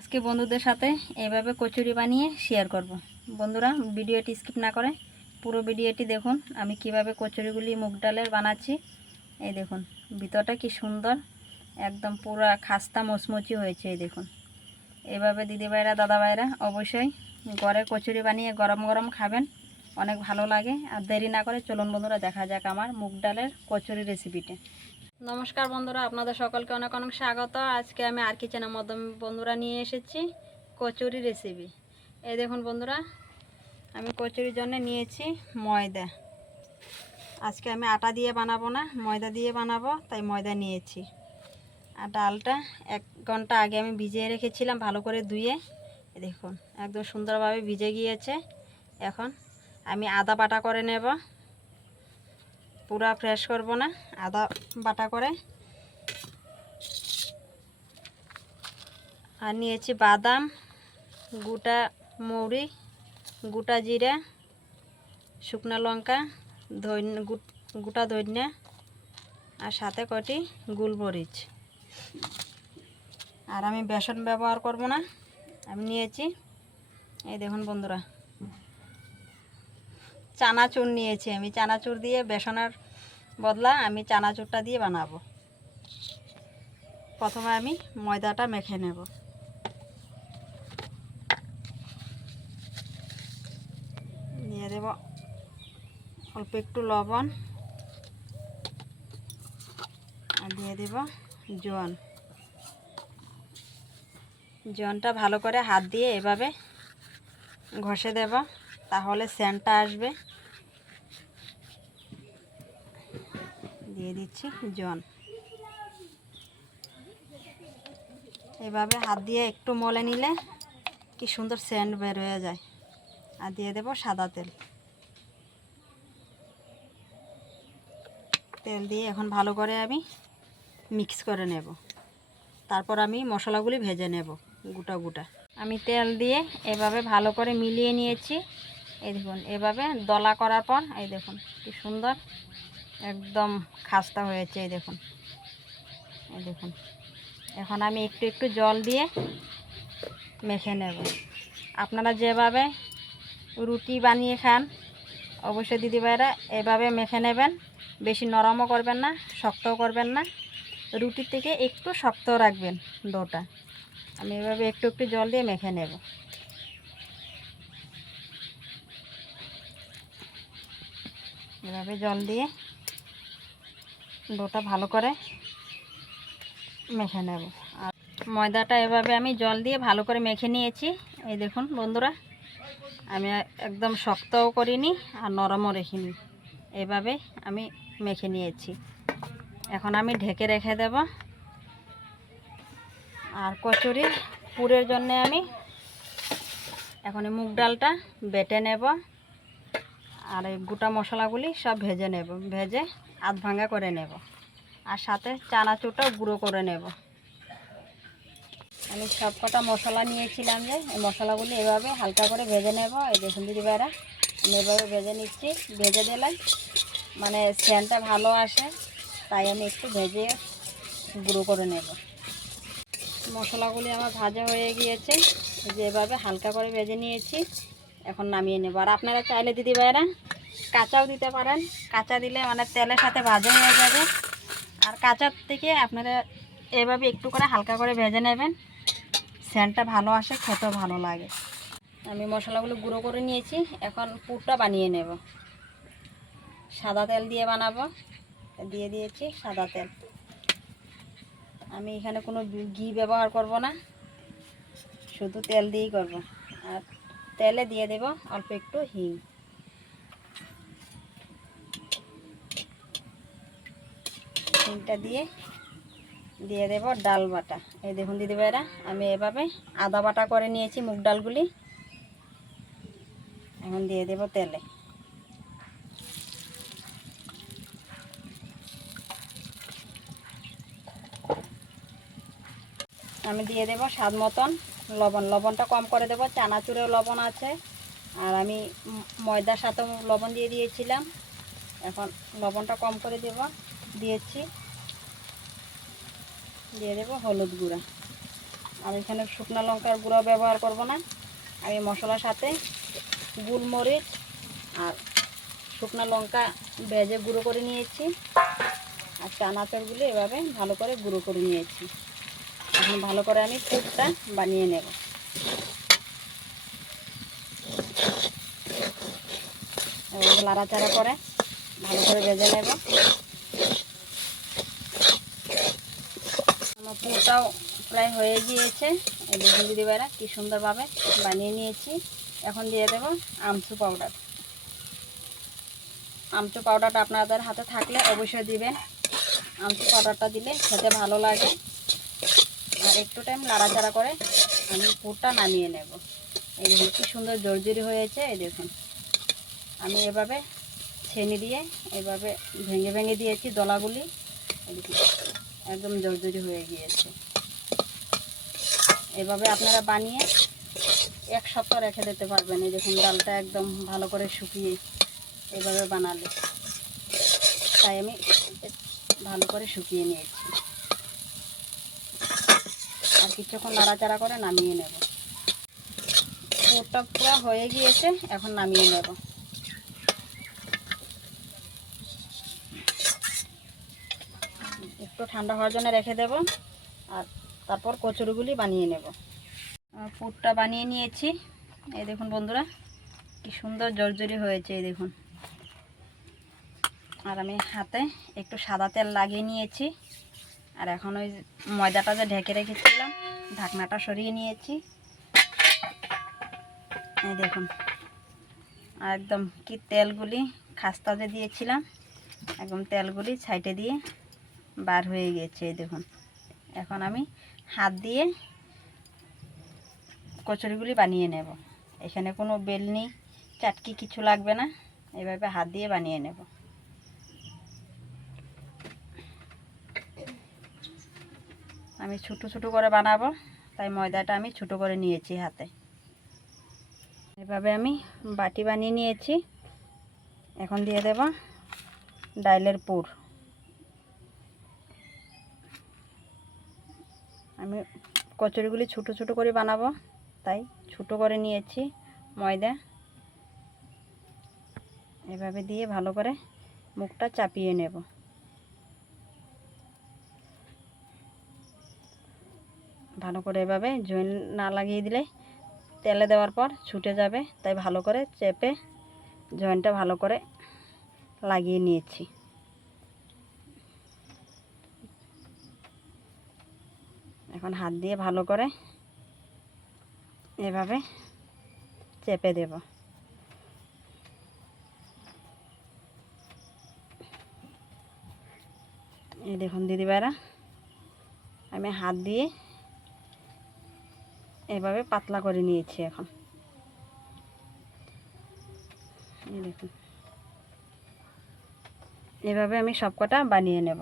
আজকে বন্ধুদের সাথে এভাবে কচুরি বানিয়ে শেয়ার করব। বন্ধুরা ভিডিওটি স্কিপ না করে পুরো ভিডিওটি দেখুন আমি কিভাবে কচুরিগুলি মুগ ডালের বানাচ্ছি। এই দেখুন ভিতরটা কি সুন্দর, একদম পুরো খাস্তা মচমচি হয়েছে। এই দেখুন এভাবে দিদিভাইরা দাদাভাইরা অবশ্যই ঘরে কচুরি বানিয়ে গরম গরম খাবেন, অনেক ভালো লাগে। আর দেরি না করে চলুন বন্ধুরা দেখা যাক আমার মুগ ডালের কচুরি রেসিপিটা। নমস্কার বন্ধুরা, আপনাদের সকলকে অনেক অনেক স্বাগত। আজকে আমি আর কিচেনের মাধ্যমে বন্ধুরা নিয়ে এসেছি কচুরি রেসিপি। এই দেখুন বন্ধুরা, আমি কচুরির জন্য নিয়েছি ময়দা। আজকে আমি আটা দিয়ে বানাবো না, ময়দা দিয়ে বানাবো, তাই ময়দা নিয়েছি। আর ডালটা 1 ঘন্টা আগে আমি ভিজিয়ে রেখেছিলাম ভালো করে ধুয়ে। দেখুন একদম সুন্দরভাবে ভিজে গিয়েছে। এখন আমি আদা বাটা করে নেব, পুরা ফ্রেশ করব না, আদা বাটা করে। আর নিয়েছি বাদাম, গোটা মৌরি, গোটা জিরা, শুকনো লঙ্কা, গোটা ধনিয়া, আর সাথে কটি গোলমরিচ। আর আমি বেসন ব্যবহার করব না, আমি নিয়েছি এই দেখুন বন্ধুরা চানাচুর নিয়েছি। আমি চানাচুর দিয়ে বেসনের বদলা আমি চানাচুরটা দিয়ে বানাবো। প্রথমে আমি ময়দাটা মেখে নেব। দিয়ে দেব অল্প একটু লবণ, আর দিয়ে দেব জোয়ান। জোয়ানটা ভালো করে হাত দিয়ে এভাবে ঘষে দেব, তাহলে সেন্টটা আসবে। দিয়ে দিচ্ছি জোয়ান। এভাবে হাত দিয়ে একটু মলে নিলে কি সুন্দর সেন্ট বের হয়ে যায়। আর দিয়ে দেব সাদা তেল। তেল দিয়ে এখন ভালো করে আমি মিক্স করে নেব। তারপর আমি মশলাগুলি ভেজে নেব গোটা গোটা। আমি তেল দিয়ে এভাবে ভালো করে মিলিয়ে নিয়েছি। এই দেখুন এভাবে দলা করার পর এই দেখুন কি সুন্দর একদম খাস্তা হয়েছে। এই দেখুন এখন আমি একটু একটু জল দিয়ে মেখে নেব। আপনারা যেভাবে রুটি বানিয়ে খান অবশ্যই দিদিভাইরা এভাবে মেখে নেবেন। বেশি নরমও করবেন না, শক্তও করবেন না, রুটির থেকে একটু শক্ত রাখবেন ডোটা। আমি এভাবে একটু একটু জল দিয়ে মেখে নেব। এভাবে জল দিয়ে ডোটা ভালো করে মেখে নেব। আর ময়দাটা এভাবে আমি জল দিয়ে ভালো করে মেখে নিয়েছি। এই দেখুন বন্ধুরা, আমি একদম শক্তও করিনি আর নরমও রেখিনি, এভাবে আমি মেখে নিয়েছি। এখন আমি ঢেকে রেখে দেব। আর কচুরির পুরের জন্য আমি এখন মুগ ডালটা বেটে নেব। আর এই গোটা মশলাগুলি সব ভেজে নেব, ভেজে আধ ভাঙা করে নেব। আর সাথে চানাচুরটাও গুঁড়ো করে নেব। আমি সব কটা মশলা নিয়েছিলাম, যে এই মশলাগুলি এভাবে হালকা করে ভেজে নেব। এই দেখুন দিদিভাইরা আমি এভাবে ভেজে নিচ্ছি। ভেজে দিলে মানে সেন্টটা ভালো আসে, তাই আমি একটু ভেজে গুঁড়ো করে নেব। মশলাগুলি আমার ভাজা হয়ে গিয়েছে, যে এভাবে হালকা করে ভেজে নিয়েছি। এখন নামিয়ে নেব। আর আপনারা চাইলে দিদিভাইরা কাঁচাও দিতে পারেন, কাঁচা দিলে মানে তেলের সাথে ভাজা হয়ে যাবে। আর কাঁচার থেকে আপনারা এভাবে একটু করে হালকা করে ভেজে নেবেন, সেন্টটা ভালো আসে, খেতেও ভালো লাগে। আমি মশলাগুলো গুঁড়ো করে নিয়েছি, এখন পুরটা বানিয়ে নেব। সাদা তেল দিয়ে বানাবো, দিয়ে দিয়েছি সাদা তেল। আমি এখানে কোনো ঘি ব্যবহার করব না, শুধু তেল দিয়েই করব। আর তেলে দিয়ে দেব অল্প একটু হিং। হিংটা দিয়ে দেব ডাল বাটা। এই দেখুন দিদিভাইরা আমি এভাবে আদা বাটা করে নিয়েছি মুগ ডালগুলি। এখন দিয়ে দেব তেলে। আমি দিয়ে দেব স্বাদ মতন লবণ। লবণটা কম করে দেব, চানাচুরেও লবণ আছে। আর আমি ময়দার সাথে লবণ দিয়ে দিয়েছিলাম, এখন লবণটা কম করে দিয়েছি। দিয়ে দেব হলুদ গুঁড়া। আর এখানে শুকনো লঙ্কার গুঁড়ো ব্যবহার করব না। আমি মশলার সাথে গোলমরিচ আর শুকনো লঙ্কা ভেজে গুঁড়ো করে নিয়েছি, আর চানাচুরগুলো এভাবে ভালো করে গুঁড়ো করে নিয়েছি। এখন ভালো করে আমি পুরটা বানিয়ে নেব। এভাবে নাড়াচাড়া করে ভালো করে ভেজে নেব। আমার পুরটাও প্রায় হয়ে গিয়েছে। এই দেখুন দিদিভাইরা কি সুন্দরভাবে বানিয়ে নিয়েছি। এখন দিয়ে দেব আমচুর পাউডার। আমচুর পাউডারটা আপনাদের হাতে থাকলে অবশ্যই দিবেন। আমচুর পাউডারটা দিলে খেতে ভালো লাগে। আর একটু টাইম নাড়াচাড়া করে আমি পুরটা নামিয়ে নেব। এই দেখুন কি সুন্দর জর্জরি হয়েছে। এই দেখুন আমি এভাবে ছেনি দিয়ে এভাবে ভেঙে ভেঙে দিয়েছি দলাগুলি। এই দেখুন একদম জর্জরি হয়ে গিয়েছে। এভাবে আপনারা বানিয়ে 1 সপ্তাহ রেখে দিতে পারবেন। এই দেখুন ডালটা একদম ভালো করে শুকিয়ে এভাবে বানালে, তাই আমি ভালো করে শুকিয়ে নিয়েছি। আর কিছুক্ষণ নাড়াচাড়া করে নামিয়ে নেব। পুরটা পুরো হয়ে গিয়েছে, এখন নামিয়ে নেব। একটু ঠান্ডা হওয়ার জন্য রেখে দেব, আর তারপর কচুরিগুলি বানিয়ে নেব। পুরটা বানিয়ে নিয়েছি। এই দেখুন বন্ধুরা কি সুন্দর জর্জরি হয়েছে। এই দেখুন, আর আমি হাতে একটু সাদা তেল লাগিয়ে নিয়েছি। আর এখন ওই ময়দাটা যে ঢেকে রেখেছিলাম ঢাকনাটা সরিয়ে নিয়েছি। এই দেখুন একদম কি তেলগুলি খাস্তা যে দিয়েছিলাম একদম তেলগুলি সাইডে দিয়ে বার হয়ে গেছে। এই দেখুন এখন আমি হাত দিয়ে কচুরিগুলি বানিয়ে নেব। এখানে কোনো বেলনি চাটকি কিছু লাগবে না, এভাবে হাত দিয়ে বানিয়ে নেব। আমি ছোটো ছোটো করে বানাবো, তাই ময়দাটা আমি ছোটো করে নিয়েছি হাতে। এভাবে আমি বাটি বানিয়ে নিয়েছি। এখন দিয়ে দেব ডালের পুর। আমি কচুরিগুলি ছোটো ছোটো করে বানাবো, তাই ছোটো করে নিয়েছি ময়দা। এভাবে দিয়ে ভালো করে মুখটা চাপিয়ে নেব। ভালো করে এভাবে জয়েন না লাগিয়ে দিলে তেলে দেওয়ার পর ছুটে যাবে, তাই ভালো করে চেপে জয়েনটা ভালো করে লাগিয়ে নিয়েছি। এখন হাত দিয়ে ভালো করে এভাবে চেপে দেব। এই দেখুন দিদিভাইরা আমি হাত দিয়ে এভাবে পাতলা করে নিয়েছি। এখন এই দেখুন এভাবে আমি সবকটা বানিয়ে নেব।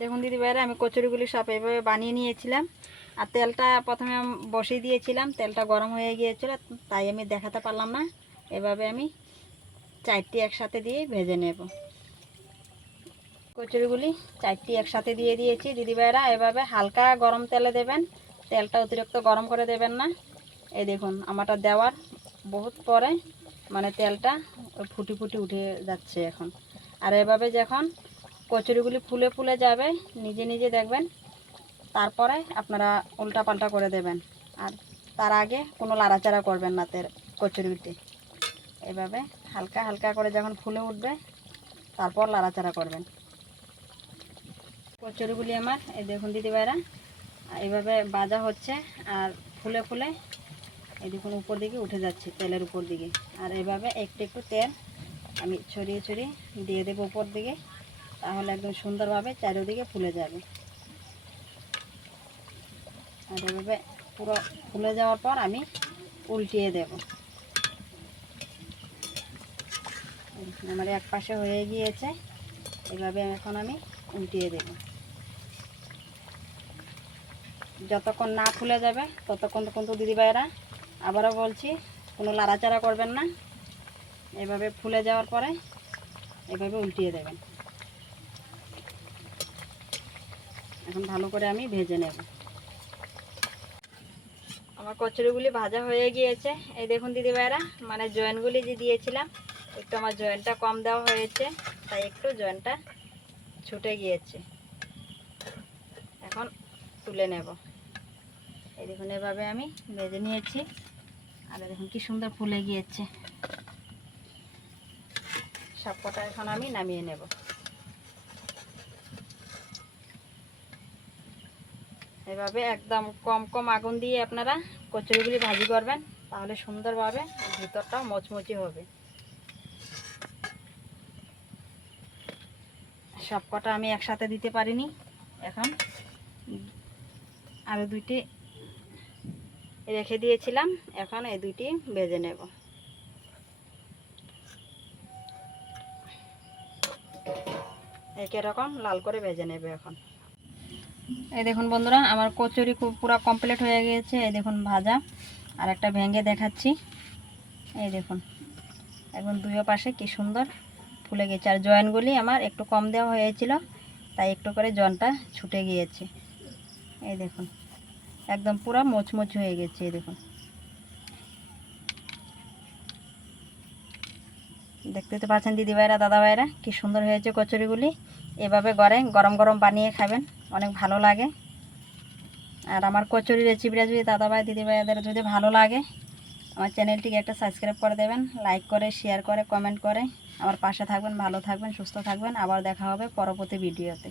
দেখুন দিদিভাইরা আমি কচুরিগুলি সব এভাবে বানিয়ে নিয়েছিলাম। আর তেলটা প্রথমে বসিয়ে দিয়েছিলাম, তেলটা গরম হয়ে গিয়েছিল, তাই আমি দেখাতে পারলাম না। এভাবে আমি 4টি একসাথে দিয়ে ভেজে নেব। কচুরিগুলি 4টি একসাথে দিয়ে দিয়েছি। দিদিভাইরা এভাবে হালকা গরম তেলে দেবেন, তেলটা অতিরিক্ত গরম করে দেবেন না। এই দেখুন আমারটা দেওয়ার বহুত পরে মানে তেলটা ফুটি ফুটি উঠে যাচ্ছে এখন। আর এভাবে যখন কচুরিগুলি ফুলে ফুলে যাবে নিজে নিজে দেখবেন, তারপরে আপনারা উল্টা পাল্টা করে দেবেন। আর তার আগে কোনো লাড়াচাড়া করবেন না কচুরিতে। এভাবে হালকা হালকা করে যখন ফুলে উঠবে তারপর লাড়াচাড়া করবেন। কচুরিগুলি আমার এই দেখুন দিদিভাইরা এইভাবে ভাজা হচ্ছে, আর ফুলে ফুলে এই দেখুন উপর দিকে উঠে যাচ্ছে তেলের উপর দিকে। আর এভাবে একটু একটু তেল আমি ছড়িয়ে ছড়িয়ে দিয়ে দেবো উপর দিকে, তাহলে একদম সুন্দরভাবে চারিদিকে ফুলে যাবে। আর এভাবে পুরো ফুলে যাওয়ার পর আমি উল্টিয়ে দেব। আমার এক পাশে হয়ে গিয়েছে, এভাবে এখন আমি উল্টিয়ে দেব। যতক্ষণ না ফুলে যাবে ততক্ষণ কিন্তু দিদিভাইরা আবারও বলছি কোনো লাড়াচাড়া করবেন না। এভাবে ফুলে যাওয়ার পরে এভাবে উল্টিয়ে দেবেন। এখন ভালো করে আমি ভেজে নেব। আমার কচুরিগুলি ভাজা হয়ে গিয়েছে। এই দেখুন দিদিভাইরা, মানে জয়েন্টগুলি যে দিয়েছিলাম একটু আমার জয়েন্টটা কম দেওয়া হয়েছে, তাই একটু জয়েন্টটা ছুটে গিয়েছে। এখন তুলে নেব। এই দেখুন এভাবে আমি ভেজে নিয়েছি, আর দেখুন কি সুন্দর ফুলে গিয়েছে। সবকটা এখন আমি নামিয়ে নেব। এভাবে একদম কম কম আগুন দিয়ে আপনারা কচুরিগুলি ভাজি করবেন, তাহলে সুন্দরভাবে ভিতরটাও মচমচি হবে। সবকটা আমি একসাথে দিতে পারিনি, এখন আরও দুইটি রেখে দিয়েছিলাম, এখন এই দুইটি ভেজে নেব। একই রকম লাল করে ভেজে নেবে এখন। এই দেখুন বন্ধুরা, আমার কচুরি পুরো কমপ্লিট হয়ে গিয়েছে। এই দেখুন ভাজা, আর একটা ভেঙে দেখাচ্ছি। এই দেখুন এখন দুই পাশে কি সুন্দর ফুলে গেছে, আর জয়েন্টগুলি আমার একটু কম দেওয়া হয়েছিল, তাই একটু করে জয়েন্টটা ছুটে গিয়েছে। এই দেখুন একদম পুরো মোচমোচ হয়ে গেছে। এই দেখুন, দেখতে তো পাচ্ছেন দিদিভাইরা দাদাভাইরা কি সুন্দর হয়েছে কচুরিগুলি। এভাবে গরম গরম বানিয়ে খাবেন, অনেক ভালো লাগে। আর আমার কচুরি রেসিপিটা যদি দাদাভাই দিদিভাইদের যদি ভালো লাগে, আমার চ্যানেলটিকে একটা সাবস্ক্রাইব করে দেবেন, লাইক করে, শেয়ার করে, কমেন্ট করে আমার পাশে থাকবেন। ভালো থাকবেন, সুস্থ থাকবেন। আবার দেখা হবে পরবর্তী ভিডিওতে।